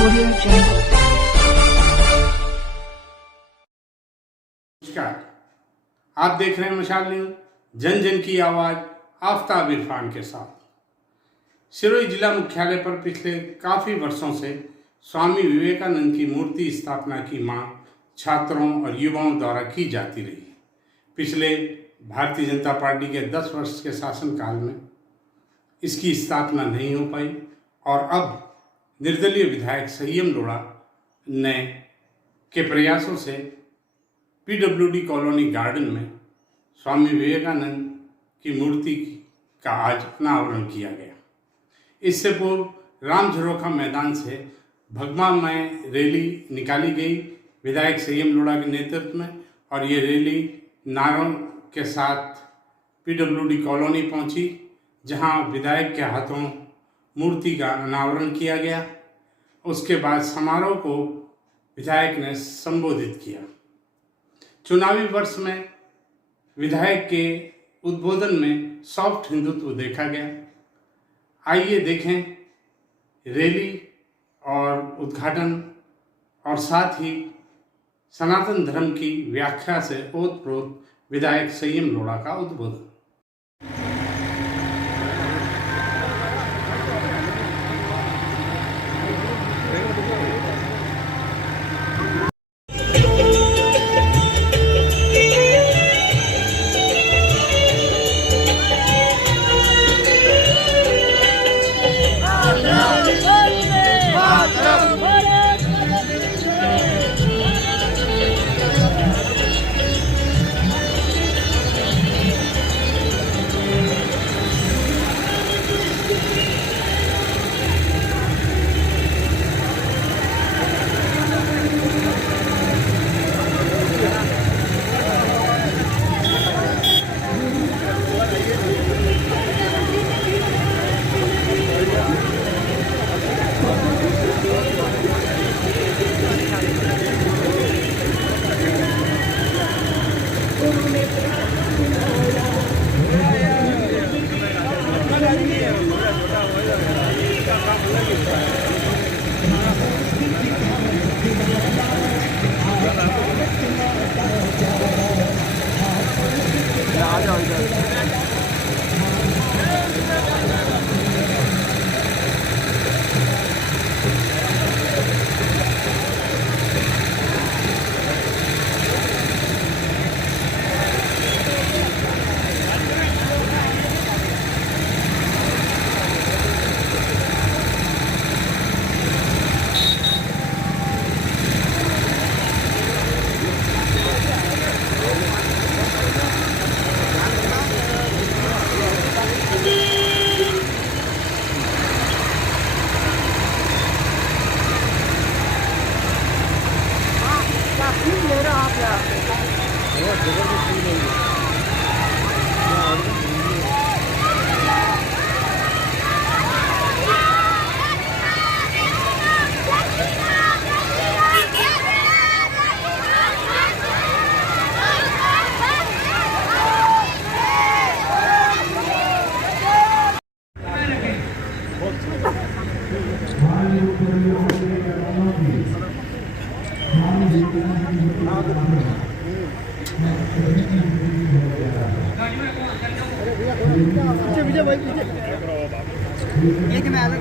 नमस्कार, आप देख रहे हैं मशाल न्यूज, जन जन की आवाज, आफताब इरफान के साथ। सिरोही जिला मुख्यालय पर पिछले काफी वर्षों से स्वामी विवेकानंद की मूर्ति स्थापना की मांग छात्रों और युवाओं द्वारा की जाती रही। पिछले भारतीय जनता पार्टी के 10 वर्ष के शासनकाल में इसकी स्थापना नहीं हो पाई और अब निर्दलीय विधायक संयम लोढ़ा ने के प्रयासों से पीडब्ल्यूडी कॉलोनी गार्डन में स्वामी विवेकानंद की मूर्ति का आज अनावरण किया गया। इससे पूर्व राम झरोखा मैदान से भगवा में रैली निकाली गई विधायक संयम लोढ़ा के नेतृत्व में, और ये रैली नारों के साथ पीडब्ल्यूडी कॉलोनी पहुंची, जहां विधायक के हाथों मूर्ति का अनावरण किया गया। उसके बाद समारोह को विधायक ने संबोधित किया। चुनावी वर्ष में विधायक के उद्बोधन में सॉफ्ट हिंदुत्व देखा गया। आइए देखें रैली और उद्घाटन और साथ ही सनातन धर्म की व्याख्या से ओतप्रोत विधायक संयम लोढ़ा का उद्बोधन। विजय भाई एक में अलग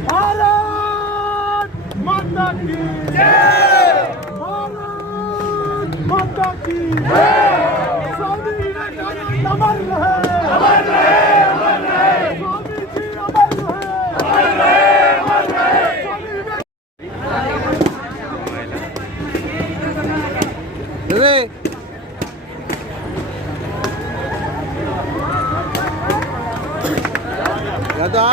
भारत माता की जय। भारत माता की जय। स्वामी विवेकानंद अमर रहे, अमर रहे, अमर रहे। स्वामी जी अमर रहे, अमर रहे, अमर रहे। स्वामी विवेक दादा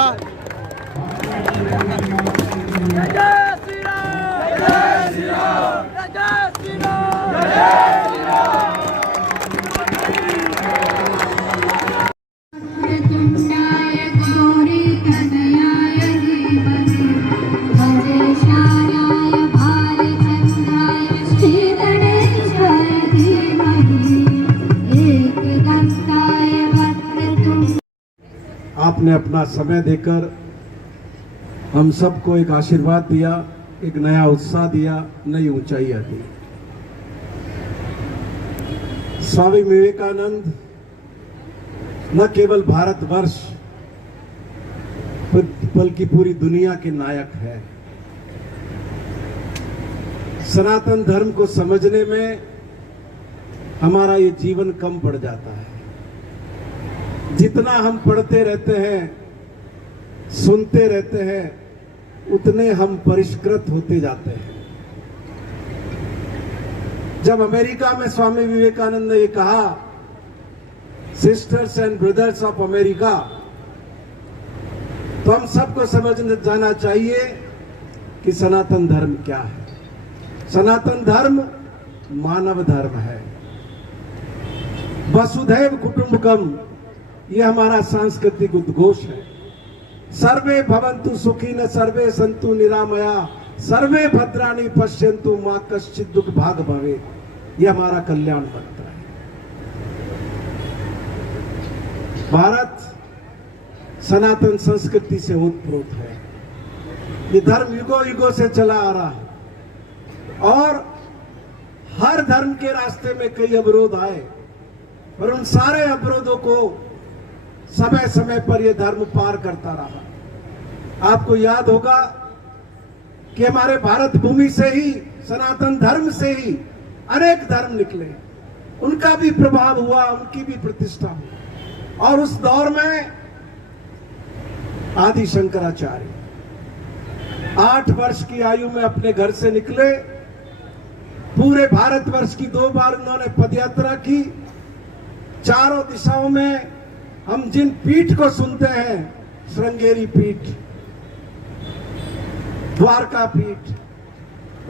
जय श्री राम, जय श्री राम, जय श्री राम, जय श्री राम। तुंडाय गौरी तनयाय धीमहि गणेशाय भालचंद्राय श्री गणेशाय धीमहि एकदंताय वक्रतुंड। आपने अपना समय देकर हम सबको एक आशीर्वाद दिया, एक नया उत्साह दिया, नई ऊंचाइयां दी। स्वामी विवेकानंद न केवल भारतवर्ष बल्कि पूरी दुनिया के नायक है। सनातन धर्म को समझने में हमारा ये जीवन कम पड़ जाता है। जितना हम पढ़ते रहते हैं, सुनते रहते हैं, उतने हम परिष्कृत होते जाते हैं। जब अमेरिका में स्वामी विवेकानंद ने ये कहा, sisters and brothers of America, तो हम सबको समझ जाना चाहिए कि सनातन धर्म क्या है। सनातन धर्म मानव धर्म है। वसुधैव कुटुंबकम, ये हमारा सांस्कृतिक उद्घोष है। सर्वे भवन्तु सुखिनः, सर्वे सन्तु निरामया, सर्वे भद्राणि पश्यन्तु मा कश्चित् दुख भाग भवेत्। ये हमारा कल्याण मंत्र है। भारत सनातन संस्कृति से ओतप्रोत है। ये धर्म युगों युगों से चला आ रहा है और हर धर्म के रास्ते में कई अवरोध आए, पर उन सारे अवरोधों को समय समय पर यह धर्म पार करता रहा। आपको याद होगा कि हमारे भारत भूमि से ही, सनातन धर्म से ही अनेक धर्म निकले, उनका भी प्रभाव हुआ, उनकी भी प्रतिष्ठा हुई। और उस दौर में आदि शंकराचार्य 8 वर्ष की आयु में अपने घर से निकले। पूरे भारतवर्ष की 2 बार उन्होंने पदयात्रा की। चारों दिशाओं में हम जिन पीठ को सुनते हैं, श्रृंगेरी पीठ, द्वारका पीठ,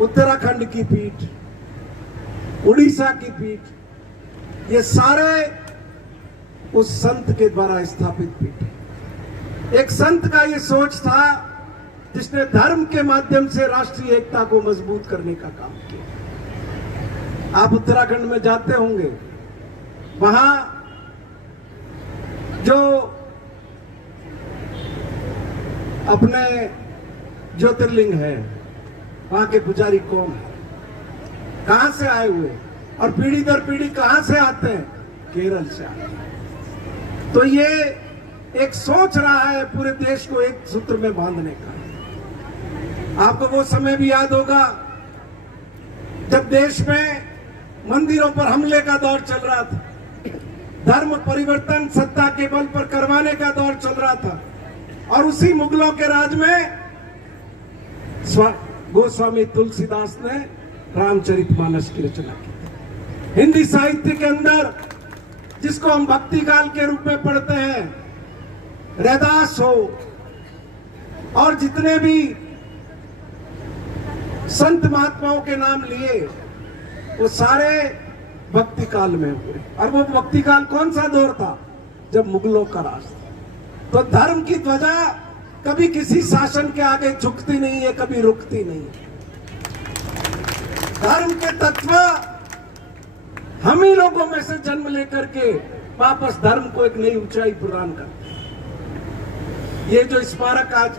उत्तराखंड की पीठ, उड़ीसा की पीठ, ये सारे उस संत के द्वारा स्थापित पीठ है। एक संत का ये सोच था जिसने धर्म के माध्यम से राष्ट्रीय एकता को मजबूत करने का काम किया। आप उत्तराखंड में जाते होंगे, वहां जो अपने ज्योतिर्लिंग है, वहां के पुजारी कौन है, कहां से आए हुए, और पीढ़ी दर पीढ़ी कहां से आते हैं? केरल से आते हैं। तो ये एक सोच रहा है पूरे देश को एक सूत्र में बांधने का। आपको वो समय भी याद होगा जब देश में मंदिरों पर हमले का दौर चल रहा था, धर्म परिवर्तन सत्ता के बल पर करवाने का दौर चल रहा था, और उसी मुगलों के राज में गोस्वामी तुलसीदास ने रामचरितमानस की रचना की। हिंदी साहित्य के अंदर, जिसको हम भक्ति काल के रूप में पढ़ते हैं, रैदास हो और जितने भी संत महात्माओं के नाम लिए, वो सारे भक्ति काल में हुए। और वो भक्ति काल कौन सा दौर था? जब मुगलों का राज था। तो धर्म की ध्वजा कभी किसी शासन के आगे झुकती नहीं है, कभी रुकती नहीं है। धर्म के तत्व हम ही लोगों में से जन्म लेकर के वापस धर्म को एक नई ऊंचाई प्रदान करते हैं। ये जो स्मारक आज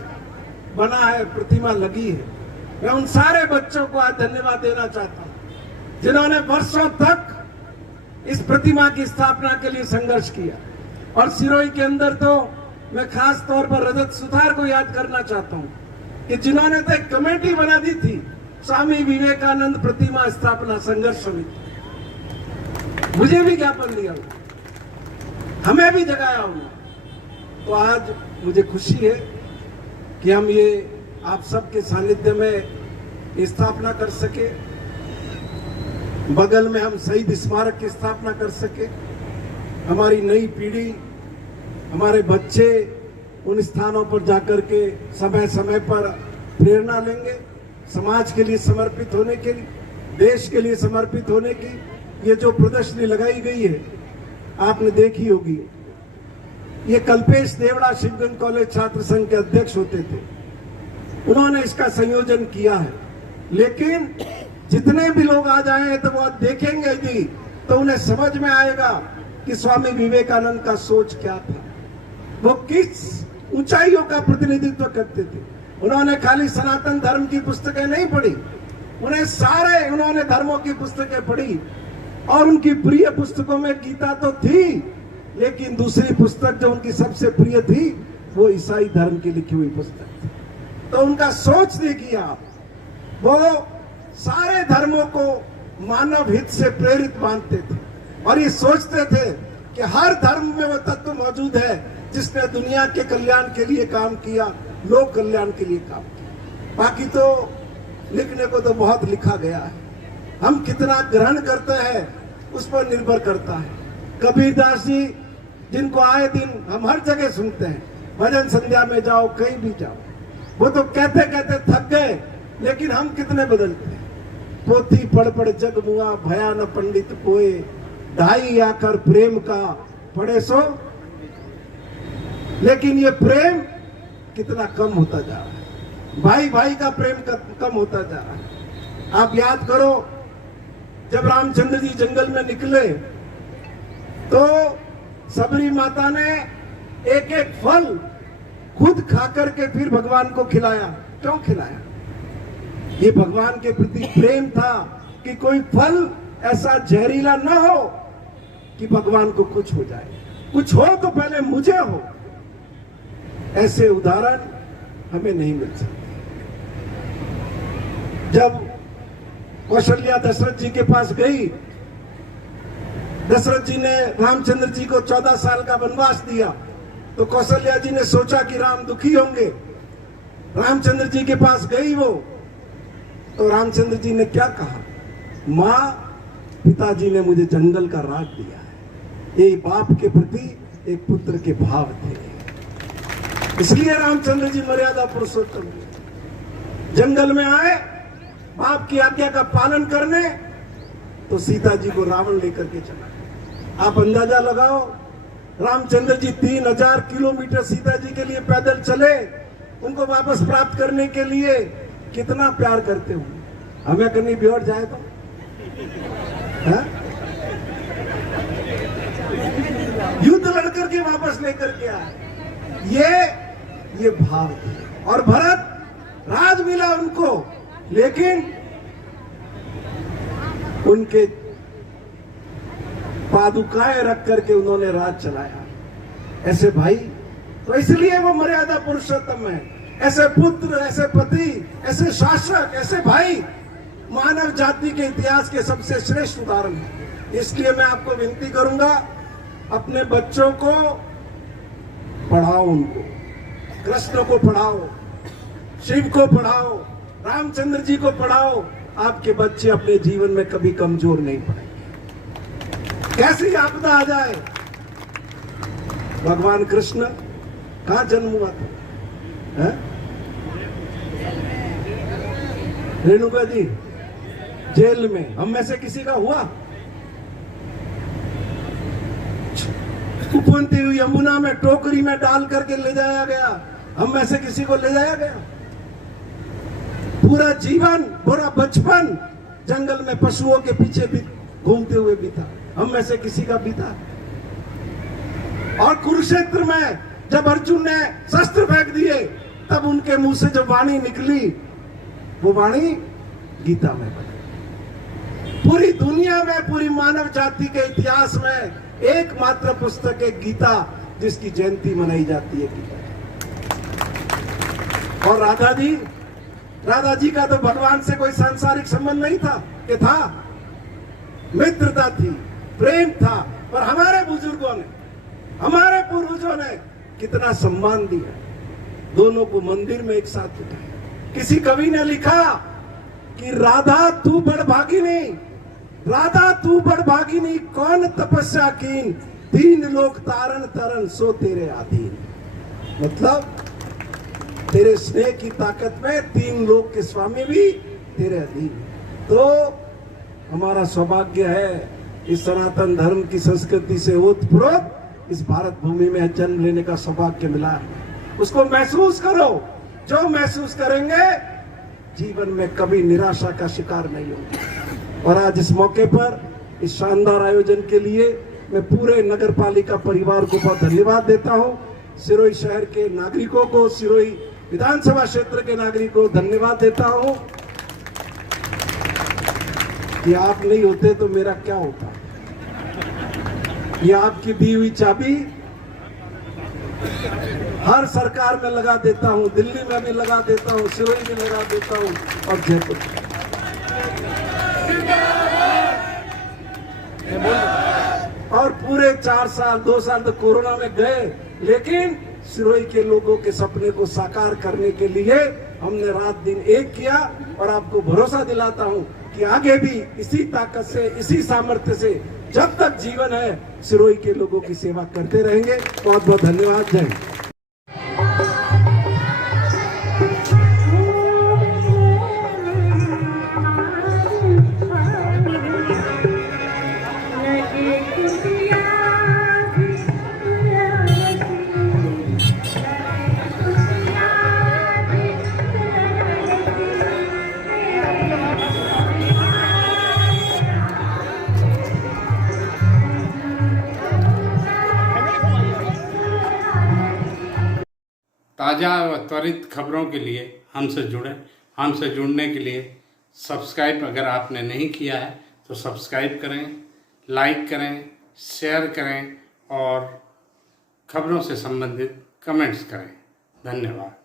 बना है, प्रतिमा लगी है, मैं उन सारे बच्चों को आज धन्यवाद देना चाहता हूं जिन्होंने वर्षों तक इस प्रतिमा की स्थापना के लिए संघर्ष किया। और सिरोही के अंदर तो मैं खास तौर पर रजत सुथार को याद करना चाहता हूं कि जिन्होंने तो एक कमेटी बना दी थी, स्वामी विवेकानंद प्रतिमा स्थापना संघर्ष समिति। मुझे भी ज्ञापन दिया हुआ, हमें भी जगाया हुआ। तो आज मुझे खुशी है कि हम ये आप सबके सानिध्य में स्थापना कर सके, बगल में हम शहीद स्मारक की स्थापना कर सके। हमारी नई पीढ़ी, हमारे बच्चे उन स्थानों पर जाकर के समय समय पर प्रेरणा लेंगे, समाज के लिए समर्पित होने के लिए, देश के लिए समर्पित होने की। ये जो प्रदर्शनी लगाई गई है आपने देखी होगी, ये कल्पेश देवड़ा शिवगंज कॉलेज छात्र संघ के अध्यक्ष होते थे, उन्होंने इसका संयोजन किया है। लेकिन जितने भी लोग आ जाएं तो वो देखेंगे यदि तो उन्हें समझ में आएगा कि स्वामी विवेकानंद का सोच क्या था, वो किस ऊंचाइयों का प्रतिनिधित्व करते थे। उन्होंने खाली सनातन धर्म की पुस्तकें नहीं पढ़ी, उन्होंने धर्मों की पुस्तकें पढ़ी और उनकी प्रिय पुस्तकों में गीता तो थी, लेकिन दूसरी पुस्तक जो उनकी सबसे प्रिय थी वो ईसाई धर्म की लिखी हुई पुस्तक थी। तो उनका सोच देखिए आप, वो सारे धर्मों को मानव हित से प्रेरित मानते थे और ये सोचते थे कि हर धर्म में वो तत्व मौजूद है जिसने दुनिया के कल्याण के लिए काम किया, लोक कल्याण के लिए काम किया। बाकी तो लिखने को तो बहुत लिखा गया है, हम कितना ग्रहण करते हैं उस पर निर्भर करता है। कबीरदास जी जिनको आए दिन हम हर जगह सुनते हैं, भजन संध्या में जाओ, कहीं भी जाओ, वो तो कहते कहते थक गए, लेकिन हम कितने बदलते हैं। पोथी पढ़ पढ़ जग मुआ, भया न पंडित कोय, ढाई आकर प्रेम का पढ़े सो। लेकिन ये प्रेम कितना कम होता जा रहा है, भाई भाई का प्रेम कम होता जा रहा है। आप याद करो, जब रामचंद्र जी जंगल में निकले तो सबरी माता ने एक एक फल खुद खाकर के फिर भगवान को खिलाया। क्यों खिलाया? ये भगवान के प्रति प्रेम था कि कोई फल ऐसा जहरीला न हो कि भगवान को कुछ हो जाए, कुछ हो तो पहले मुझे हो। ऐसे उदाहरण हमें नहीं मिल सकते। जब कौशल्या दशरथ जी के पास गई, दशरथ जी ने रामचंद्र जी को 14 साल का वनवास दिया, तो कौशल्या जी ने सोचा कि राम दुखी होंगे। रामचंद्र जी के पास गई वो, तो रामचंद्र जी ने क्या कहा? मां, पिताजी ने मुझे जंगल का राज दिया है। ये बाप के प्रति एक पुत्र के भाव थे, इसलिए रामचंद्र जी मर्यादा पुरुषोत्तम थे। जंगल में आए बाप की आज्ञा का पालन करने, तो सीता जी को रावण लेकर के चला। आप अंदाजा लगाओ, रामचंद्र जी 3000 किलोमीटर सीता जी के लिए पैदल चले, उनको वापस प्राप्त करने के लिए। कितना प्यार करते होंगे। हमें कहीं बिगड़ जाए तो युद्ध लड़कर के वापस लेकर के आए। ये भाव थे। और भरत, राज मिला उनको, लेकिन उनके पादुकाएं रख करके उन्होंने राज चलाया। ऐसे भाई, तो इसलिए वो मर्यादा पुरुषोत्तम है। ऐसे पुत्र, ऐसे पति, ऐसे शासक, ऐसे भाई मानव जाति के इतिहास के सबसे श्रेष्ठ उदाहरण है। इसलिए मैं आपको विनती करूंगा, अपने बच्चों को पढ़ाओ, उनको कृष्ण को पढ़ाओ, शिव को पढ़ाओ, रामचंद्र जी को पढ़ाओ। आपके बच्चे अपने जीवन में कभी कमजोर नहीं पड़ेंगे। कैसी आपदा आ जाए, भगवान कृष्ण कहाँ जन्म हुआ था? रेणुका जी जेल में। हम में से किसी का हुआ? उफनती हुई यमुना में टोकरी में डाल करके ले जाया गया, हम में से किसी को ले जाया गया? पूरा जीवन, पूरा बचपन जंगल में पशुओं के पीछे भी घूमते हुए बीता, हम में से किसी का बीता? और कुरुक्षेत्र में जब अर्जुन ने शस्त्र फेंक दिए, तब उनके मुंह से जो वाणी निकली, वो वाणी गीता में बनी। पूरी दुनिया में, पूरी मानव जाति के इतिहास में एकमात्र पुस्तक है गीता, जिसकी जयंती मनाई जाती है गीता। और राधा जी का तो भगवान से कोई सांसारिक संबंध नहीं था, कि था मित्रता थी, प्रेम था। पर हमारे बुजुर्गों ने, हमारे पूर्वजों ने कितना सम्मान दिया, दोनों को मंदिर में एक साथ उठाया। किसी कवि ने लिखा कि राधा तू बड़भागिनी, राधा तू बड़भागिनी, कौन तपस्या कीन, तीन लोग तारण तरन सो तेरे अधीन। मतलब तेरे स्नेह की ताकत में तीन लोग के स्वामी भी तेरे अधीन। तो हमारा सौभाग्य है इस सनातन धर्म की संस्कृति से ओतप्रोत इस भारत भूमि में जन्म लेने का सौभाग्य मिला है। उसको महसूस करो, जो महसूस करेंगे जीवन में कभी निराशा का शिकार नहीं होंगे। और आज इस मौके पर इस शानदार आयोजन के लिए मैं पूरे नगर पालिका परिवार को बहुत धन्यवाद देता हूं। सिरोही शहर के नागरिकों को, सिरोही विधानसभा क्षेत्र के नागरिकों को धन्यवाद देता हूं कि आप नहीं होते तो मेरा क्या होता। ये आपकी दी हुई चाबी हर सरकार में लगा देता हूं, दिल्ली में भी लगा देता हूं, सिरोही में लगा देता हूं और जयपुर। और पूरे 4 साल 2 साल तो कोरोना में गए, लेकिन सिरोही के लोगों के सपने को साकार करने के लिए हमने रात दिन एक किया। और आपको भरोसा दिलाता हूं कि आगे भी इसी ताकत से, इसी सामर्थ्य से जब तक जीवन है सिरोही के लोगों की सेवा करते रहेंगे। बहुत बहुत धन्यवाद। जय हिंद। ताज़ा व त्वरित खबरों के लिए हमसे जुड़ें। हमसे जुड़ने के लिए सब्सक्राइब अगर आपने नहीं किया है तो सब्सक्राइब करें, लाइक करें, शेयर करें और खबरों से संबंधित कमेंट्स करें। धन्यवाद।